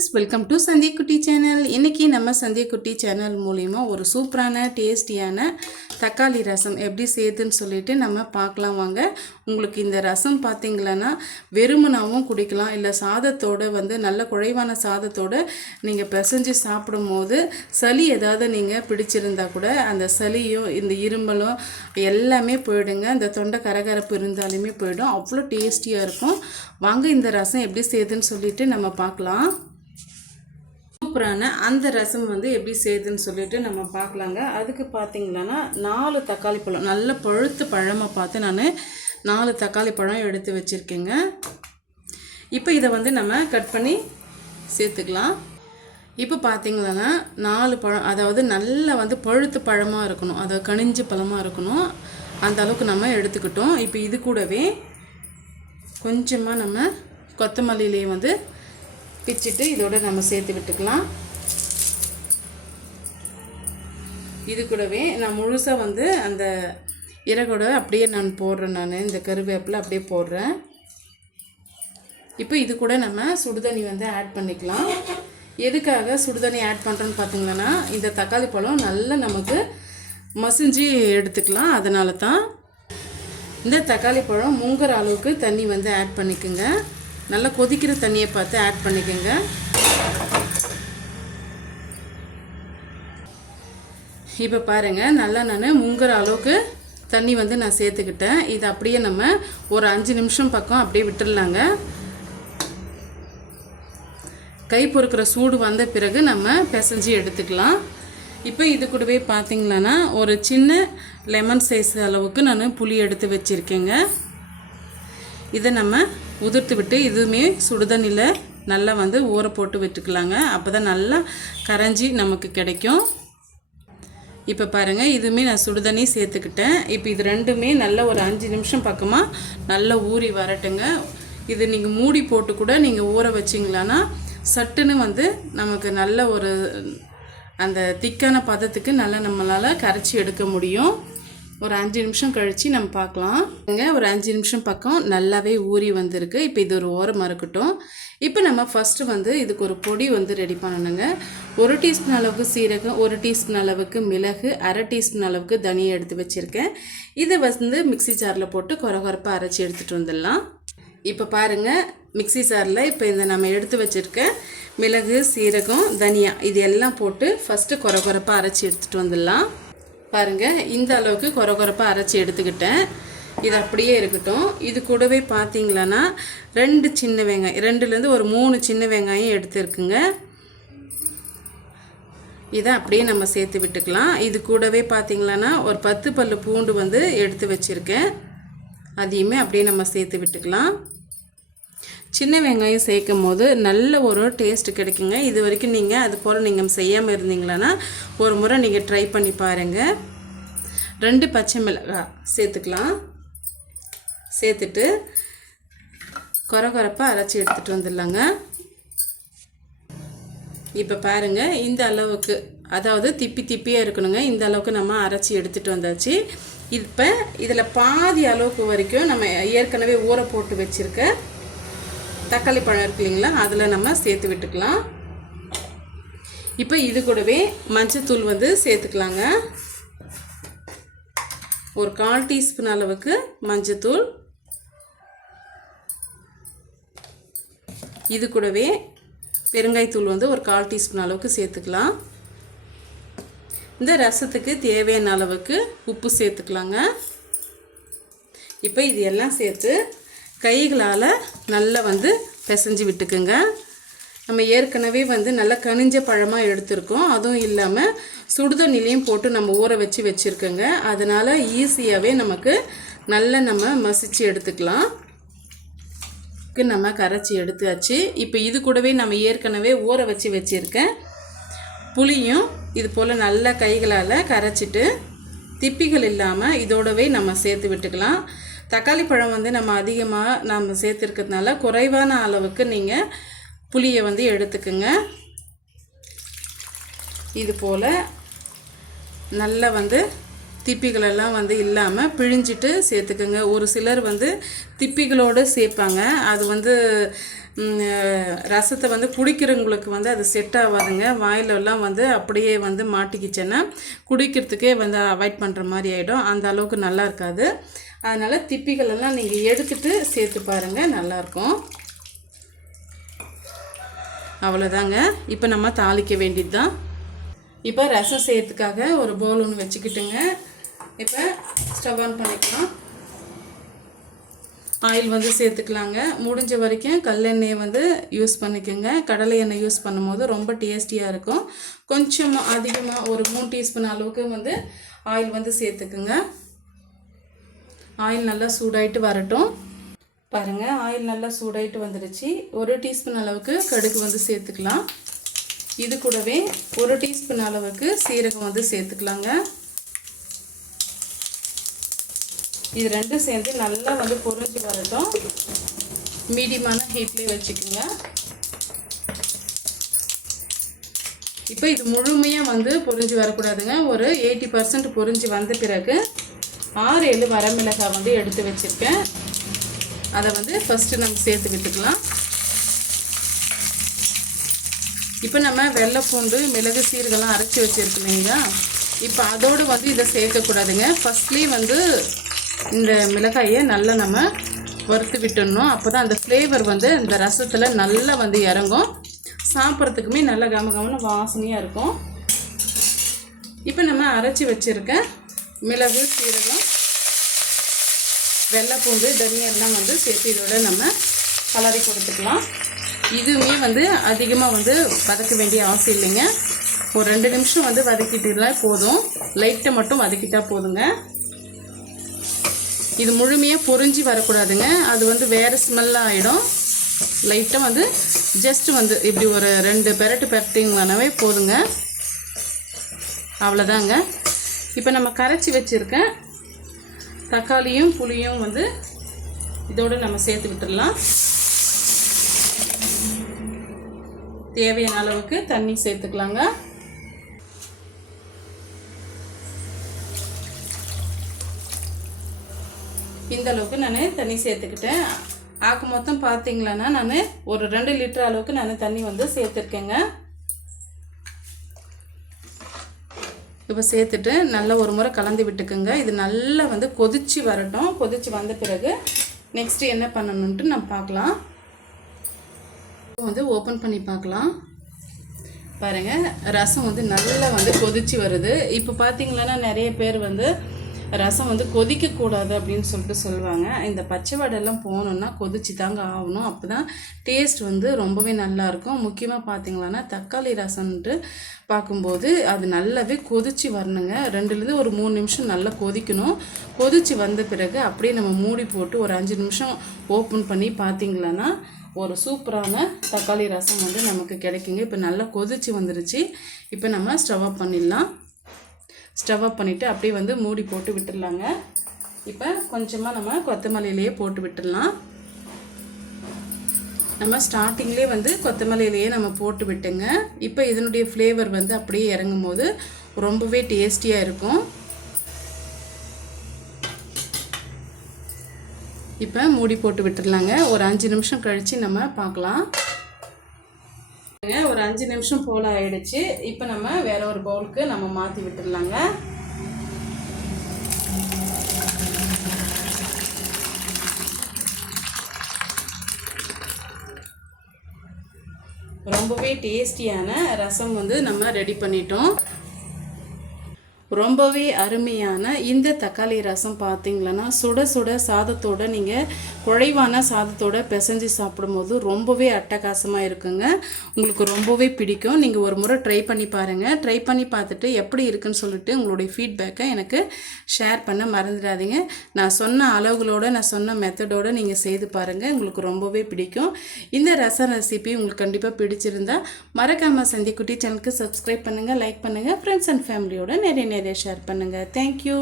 Friends, welcome to Sandhya குட்டி channel. இன்றைக்கி நம்ம சந்தியா குட்டி சேனல் மூலிமா ஒரு சூப்பரான டேஸ்டியான தக்காளி ரசம் எப்படி செய்யுதுன்னு சொல்லிட்டு நம்ம பார்க்கலாம் வாங்க. உங்களுக்கு இந்த ரசம் பார்த்திங்களன்னா வெறுமனாவும் குடிக்கலாம், இல்லை சாதத்தோடு நல்ல குழைவான சாதத்தோடு நீங்கள் பிசைஞ்சு சாப்பிடும் போது சளி ஏதாவது நீங்கள் பிடிச்சிருந்தா கூட அந்த சளியும் இந்த இருமலும் எல்லாமே போயிடுங்க. இந்த தொண்டை கரகரப்பு இருந்தாலுமே போயிடும். அவ்வளோ டேஸ்டியாக இருக்கும். வாங்க இந்த ரசம் எப்படி செய்யுதுன்னு சொல்லிட்டு நம்ம பார்க்கலாம். சூப்பரான அந்த ரசம் எப்படி செய்யுதுன்னு சொல்லிட்டு நம்ம பார்க்கலாங்க. அதுக்கு பார்த்தீங்கன்னா 4 தக்காளி பழம், நல்ல பழுத்து பழமாக பார்த்து நான் 4 தக்காளி பழம் எடுத்து வச்சுருக்கேங்க. இப்போ இதை நம்ம கட் பண்ணி சேர்த்துக்கலாம். இப்போ பார்த்தீங்கன்னா 4 பழம், அதாவது நல்லா பழுத்து பழமாக இருக்கணும், அதாவது கனிஞ்ச பழமாக இருக்கணும், அந்த அளவுக்கு நம்ம எடுத்துக்கிட்டோம். இப்போ இது கூடவே கொஞ்சமாக நம்ம கொத்தமல்லியிலே பிச்சுட்டு இதோட நம்ம சேர்த்து விட்டுக்கலாம். இது கூடவே நான் முழுசாக அந்த இறகோட அப்படியே நான் போடுறேன். நான் இந்த கருவேப்பிலை அப்படியே போடுறேன். இப்போ இது கூட நம்ம சுடுதண்ணி ஆட் பண்ணிக்கலாம். எதுக்காக சுடுதண்ணி ஆட் பண்ணுறோன்னு பார்த்தீங்கன்னா இந்த தக்காளி பழம் நல்லா நமக்கு மசிஞ்சு எடுத்துக்கலாம். அதனால தான் இந்த தக்காளி பழம் முங்குற அளவுக்கு தண்ணி ஆட் பண்ணிக்கோங்க. நல்லா கொதிக்கிற தண்ணியை பார்த்து ஆட் பண்ணிக்கோங்க. இப்போ பாருங்கள், நல்லா நான் முங்குற அளவுக்கு தண்ணி நான் சேர்த்துக்கிட்டேன். இது அப்படியே நம்ம ஒரு 5 நிமிஷம் பக்கம் அப்படியே விட்டுடலாங்க. கை பொறுக்கிற சூடு வந்த பிறகு நம்ம பிசைஞ்சு எடுத்துக்கலாம். இப்போ இது கூடவே பார்த்திங்களன்னா ஒரு சின்ன லெமன் சைஸ் அளவுக்கு நான் புளி எடுத்து வச்சுருக்கேங்க. இதை நம்ம உதிர்த்து விட்டு இதுவுமே சுடுதண்ணியில் நல்லா ஊற போட்டு விட்டுக்கலாங்க. அப்போ தான் நல்லா கரைஞ்சி நமக்கு கிடைக்கும். இப்போ பாருங்கள், இதுவுமே நான் சுடுதண்ணி சேர்த்துக்கிட்டேன். இப்போ இது ரெண்டுமே நல்லா ஒரு 5 நிமிஷம் பக்கமாக நல்லா ஊறி வரட்டுங்க. இது நீங்கள் மூடி போட்டு கூட நீங்கள் ஊற வச்சிங்களான்னா சட்டுன்னு நமக்கு நல்ல ஒரு அந்த திக்கான பதத்துக்கு நல்லா நம்மளால் கரைச்சி எடுக்க முடியும். ஒரு 5 நிமிஷம் கழித்து நம்ம பார்க்கலாம். ஒரு 5 நிமிஷம் பக்கம் நல்லாவே ஊறி வந்திருக்கு. இப்போ இது ஒரு ஓரமாக இருக்கட்டும். இப்போ நம்ம ஃபஸ்ட்டு இதுக்கு ஒரு பொடி ரெடி பண்ணணுங்க. 1 டீஸ்பூன் அளவுக்கு சீரகம், 1 டீஸ்பூன் அளவுக்கு மிளகு, 1/2 டீஸ்பூன் அளவுக்கு தனியாக எடுத்து வச்சுருக்கேன். இதை மிக்ஸி ஜாரில் போட்டு கொரகொரப்பாக அரைச்சி எடுத்துகிட்டு வந்துடலாம். இப்போ பாருங்கள், மிக்ஸி ஜாரில் இப்போ இந்த நம்ம எடுத்து வச்சுருக்க மிளகு, சீரகம், தனியா இது எல்லாம் போட்டு ஃபஸ்ட்டு கொரகொரப்பாக அரைச்சி எடுத்துகிட்டு வந்துடலாம். பாருங்கள், இந்த அளவுக்கு கொரகொரப்பாக அரைச்சி எடுத்துக்கிட்டேன். இது அப்படியே இருக்கட்டும். இது கூடவே பார்த்தீங்களன்னா 2 சின்ன வெங்காயம், 2லேருந்து ஒரு 3 சின்ன வெங்காயம் எடுத்துருக்குங்க. இதை அப்படியே நம்ம சேர்த்து விட்டுக்கலாம். இது கூடவே பார்த்தீங்களன்னா ஒரு 10 பல்லு பூண்டு எடுத்து வச்சுருக்கேன். அதையுமே அப்படியே நம்ம சேர்த்து விட்டுக்கலாம். சின்ன வெங்காயம் சேர்க்கும் போது நல்ல ஒரு டேஸ்ட்டு கிடைக்குங்க. இது வரைக்கும் நீங்கள் அது போல் நீங்கள் செய்யாமல் இருந்தீங்களான்னா ஒரு முறை நீங்கள் ட்ரை பண்ணி பாருங்கள். 2 பச்சை மிளகாய் சேர்த்துக்கலாம். சேர்த்துட்டு கொரகொரப்பாக அரைச்சி எடுத்துகிட்டு வந்துடலாங்க. இப்போ பாருங்கள், இந்த அளவுக்கு, அதாவது திப்பியாக இருக்கணுங்க. இந்த அளவுக்கு நம்ம அரைச்சி எடுத்துகிட்டு வந்தாச்சு. இப்போ இதில் பாதி அளவுக்கு வரைக்கும் நம்ம ஏற்கனவே ஊற போட்டு வச்சுருக்க தக்காளி பழம் இருக்கு இல்லைங்களா, அதில் நம்ம சேர்த்து விட்டுக்கலாம். இப்போ இது கூடவே மஞ்சத்தூள் சேர்த்துக்கலாங்க. ஒரு 1/4 டீஸ்பூன் அளவுக்கு மஞ்சத்தூள். இது கூடவே பெருங்காயத்தூள் ஒரு 1/4 டீஸ்பூன் அளவுக்கு சேர்த்துக்கலாம். இந்த ரசத்துக்கு தேவையான அளவுக்கு உப்பு சேர்த்துக்கலாங்க. இப்போ இது எல்லாம் சேர்த்து கைகளால் நல்லா பிசைஞ்சு விட்டுக்குங்க. நம்ம ஏற்கனவே நல்லா கனிஞ்ச பழமாக எடுத்துருக்கோம். அதுவும் இல்லாமல் சுடுதண்ணிலையும் போட்டு நம்ம ஊற வச்சுருக்கோங்க. அதனால் ஈஸியாகவே நமக்கு நல்லா நம்ம மசிச்சு எடுத்துக்கலாம். நம்ம கரைச்சி எடுத்தாச்சு. இப்போ இது கூடவே நம்ம ஏற்கனவே ஊற வச்சுருக்கேன் புளியும் இது போல் நல்லா கைகளால் கரைச்சிட்டு திப்பிகள் இல்லாமல் இதோடவே நம்ம சேர்த்து விட்டுக்கலாம். தக்காளி பழம் நம்ம அதிகமாக நம்ம சேர்த்துருக்கிறதுனால குறைவான அளவுக்கு நீங்கள் புளியை எடுத்துக்குங்க. இது போல் நல்லா திப்பிகளெல்லாம் வந்து இல்லாமல் பிழிஞ்சிட்டு சேர்த்துக்குங்க. ஒரு சிலர் வந்து திப்பிகளோடு சேர்ப்பாங்க. அது வந்து ரசத்தை வந்து குடிக்கிறவங்களுக்கு வந்து அது செட் ஆகாதுங்க. வாயிலெல்லாம் வந்து அப்படியே வந்து மாட்டிக்கிச்சேன்னா குடிக்கிறதுக்கே வந்து அவாய்ட் பண்ணுற மாதிரி ஆகிடும். அந்த அளவுக்கு நல்லா இருக்காது. அதனால் திப்பிகளெல்லாம் நீங்கள் எடுத்துகிட்டு சேர்த்து பாருங்கள், நல்லாயிருக்கும். அவ்வளோதாங்க. இப்போ நம்ம தாளிக்க வேண்டியது தான். இப்போ ரசம் செய்யறதுக்காக ஒரு பவுல் ஒன்று வச்சுக்கிட்டுங்க. இப்போ ஸ்டவ் ஆன் பண்ணிக்கலாம். ஆயில் வந்து சேர்த்துக்கலாங்க. முடிஞ்ச வரைக்கும் கல்லெண்ணெயை வந்து யூஸ் பண்ணிக்கோங்க. கடலை எண்ணெய் யூஸ் பண்ணும்போது ரொம்ப டேஸ்டியாக இருக்கும். கொஞ்சம் அதிகமாக ஒரு 3 டீஸ்பூன் அளவுக்கு வந்து ஆயில் வந்து சேர்த்துக்குங்க. ஆயில் நல்லா சூடாயிட்டு வரட்டும். பாருங்கள், ஆயில் நல்லா சூடாயிட்டு வந்துடுச்சு. 1 டீஸ்பூன் அளவுக்கு கடுகு வந்து சேர்த்துக்கலாம். இது கூடவே 1 டீஸ்பூன் அளவுக்கு சீரகம் வந்து சேர்த்துக்கலாங்க. இது ரெண்டும் சேர்ந்து நல்லா வந்து பொரிஞ்சு வரட்டும். மீடியமான ஹீட்லேயே வச்சுக்கோங்க. இப்போ இது முழுமையாக வந்து பொரிஞ்சு வரக்கூடாதுங்க. ஒரு 80% பொரிஞ்சு வந்த பிறகு 6-7 வரமிளகாய் வந்து எடுத்து வச்சுருக்கேன். அதை வந்து ஃபஸ்ட்டு நம்ம சேர்த்து விட்டுக்கலாம். இப்போ நம்ம வெள்ளை பூண்டு, மிளகு, சீரகெல்லாம் அரைச்சி வச்சுருக்கு இல்லைங்களா, இப்போ அதோடு வந்து இதை சேர்க்கக்கூடாதுங்க. ஃபஸ்ட்லேயே வந்து இந்த மிளகாயை நல்லா நம்ம வறுத்து விட்டுடணும். அப்போ தான் அந்த ஃப்ளேவர் வந்து இந்த ரசத்தில் நல்லா வந்து இறங்கும். சாப்பிட்றதுக்குமே நல்லா கமகமன்னு வாசனையாக இருக்கும். இப்போ நம்ம அரைச்சி வச்சுருக்க மிளகு, சீரகம், வெள்ளை பூண்டு, தனியெல்லாம் வந்து சேர்த்து இதோட நம்ம கலரி கொடுத்துக்கலாம். இதுவுமே வந்து அதிகமாக வந்து வதக்க வேண்டிய அவசியம் இல்லைங்க. ஒரு 2 நிமிஷம் வந்து வதக்கிட்டுலாம் போதும். லைட்டை மட்டும் வதக்கிட்டால் போதுங்க. இது முழுமையாக பொரிஞ்சு வரக்கூடாதுங்க. அது வந்து வேறு ஸ்மெல்லாக ஆகிடும். லைட்டாக வந்து ஜஸ்ட்டு வந்து இப்படி ஒரு 2 பெரட்டு பெரட்டிங்கனாவே போதுங்க. அவ்வளோதாங்க. இப்போ நம்ம கரைச்சி வச்சுருக்க தக்காளியும் புளியும் வந்து இதோடு நம்ம சேர்த்து விட்டுடலாம். தேவையான அளவுக்கு தண்ணி சேர்த்துக்கலாங்க. இந்த அளவுக்கு நான் தண்ணி சேர்த்துக்கிட்டேன். ஆக்கு மொத்தம் பார்த்தீங்களான்னா நான் ஒரு 2 லிட்டர் அளவுக்கு நான் தண்ணி வந்து சேர்த்துருக்கேங்க. இப்போ சேர்த்துட்டு நல்லா ஒரு முறை கலந்து விட்டுக்குங்க. இது நல்லா வந்து கொதிச்சு வரட்டும். கொதிச்சு வந்த பிறகு நெக்ஸ்ட்டு என்ன பண்ணணுன்ட்டு நம்ம பார்க்கலாம். வந்து ஓப்பன் பண்ணி பார்க்கலாம். பாருங்கள், ரசம் வந்து நல்லா வந்து கொதிச்சு வருது. இப்போ பார்த்தீங்களன்னா நிறைய பேர் வந்து ரசம் வந்து கொதிக்கக்கூடாது அப்படின்னு சொல்லிட்டு சொல்லுவாங்க. இந்த பச்சை வடையெல்லாம் போகணுன்னா கொதிச்சு தாங்க ஆகணும். அப்போ தான் டேஸ்ட் வந்து ரொம்பவே நல்லாயிருக்கும். முக்கியமாக பார்த்தீங்களான்னா தக்காளி ரசம்ன்ட்டு பார்க்கும்போது அது நல்லாவே கொதிச்சு வரணுங்க. 2லேருந்து ஒரு 3 நிமிஷம் நல்லா கொதிக்கணும். கொதிச்சு வந்த பிறகு அப்படியே நம்ம மூடி போட்டு ஒரு 5 நிமிஷம் ஓப்பன் பண்ணி பார்த்தீங்களான்னா ஒரு சூப்பரான தக்காளி ரசம் வந்து நமக்கு கிடைக்குங்க. இப்போ நல்லா கொதிச்சு வந்துருச்சு. இப்போ நம்ம ஸ்டவ் ஆஃப் பண்ணிடலாம். ஸ்டவ் ஆஃப் பண்ணிவிட்டு அப்படியே வந்து மூடி போட்டு விட்டுடலாங்க. இப்போ கொஞ்சமாக நம்ம கொத்தமல்லியிலையே போட்டு விட்டுடலாம். நம்ம ஸ்டார்டிங்லேயே வந்து கொத்தமல்லியிலையே நம்ம போட்டு விட்டுங்க. இப்போ இதனுடைய ஃப்ளேவர் வந்து அப்படியே இறங்கும் போது ரொம்பவே டேஸ்டியாக இருக்கும். இப்போ மூடி போட்டு விட்டுடலாங்க. ஒரு 5 நிமிஷம் கழித்து நம்ம பார்க்கலாம். ஒரு 5 நிமிஷம் போல் ஆயிடுச்சு. இப்போ நம்ம வேற ஒரு பவுலுக்கு நம்ம மாற்றி விட்டுடலாங்க. ரொம்பவே டேஸ்டியான ரசம் வந்து நம்ம ரெடி பண்ணிட்டோம். ரொம்பவே அருமையான இந்த தக்காளி ரசம் பார்த்தீங்களன்னா சுட சுட சாதத்தோடு நீங்கள் குழைவான சாதத்தோடு பிசைஞ்சு சாப்பிடும்போது ரொம்பவே அட்டகாசமாக இருக்குங்க. உங்களுக்கு ரொம்பவே பிடிக்கும். நீங்கள் ஒரு முறை ட்ரை பண்ணி பாருங்கள். ட்ரை பண்ணி பார்த்துட்டு எப்படி இருக்குன்னு சொல்லிட்டு உங்களுடைய ஃபீட்பேக்கை எனக்கு ஷேர் பண்ண மறந்துடாதீங்க. நான் சொன்ன அளவுகளோடு நான் சொன்ன மெத்தடோடு நீங்கள் செய்து பாருங்கள். உங்களுக்கு ரொம்பவே பிடிக்கும். இந்த ரசம் ரெசிபி உங்களுக்கு கண்டிப்பாக பிடிச்சிருந்தா மறக்காமல் சந்திக்குட்டி சேனலுக்கு சப்ஸ்கிரைப் பண்ணுங்கள், லைக் பண்ணுங்கள், ஃப்ரெண்ட்ஸ் அண்ட் ஃபேமிலியோட நிறைய ஷேர் பண்ணுங்கள். தேங்க்யூ.